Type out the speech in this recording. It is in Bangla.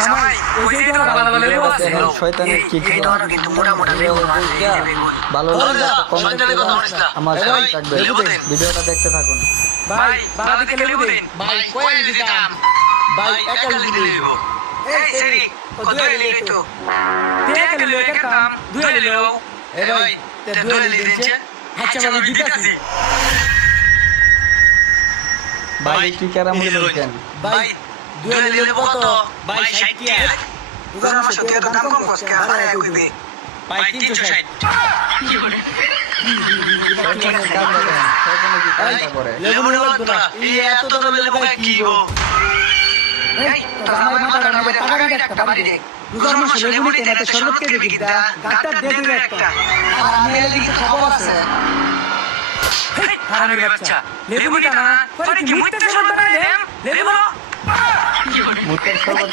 জামাই ওই যে তো ভালো ভালো লেবু আছে শয়তানের কি এই ধরো কিন্তু মোটা মোটা লেবু আছে ভালো লাগলে কমেন্ট করে আমার সাথে থাকবে ভিডিওটা দেখতে থাকুন ভাই বাড়া দিকে লেবু দিন ভাই কয় দিতাম ভাই একাল দিলে লেবু এই সেরি ও দুই লিলে তো তে একাল লিলে করতাম দুই লিলেও এ ভাই তে দুই লিলে দিনছে আচ্ছা আমি দিতাছি ভাই কি কেরাম বলছেন ভাই দুই লিলে কত ভাই 60 টাকা বুঝার মাসে তো দাম কম কষ্ট ভাড়া কইবে ভাই 360 লেবু নিয়ে লাগতো না এই এত দাম লেবু ভাই কি গো এই তো আমার মাথাটা মধ্যে টাকা দিয়ে একটা বাড়ি দে বুঝার মাসে লেবু নিতে না তো শরবত কে দিবি দা গাটটা দে দিবে একটা আর আমি এর দিকে খবর আছে হারামির বাচ্চা লেবু নিতা না পরে কি মুইতে শরবত বানাই দে লেবু মুখের খবর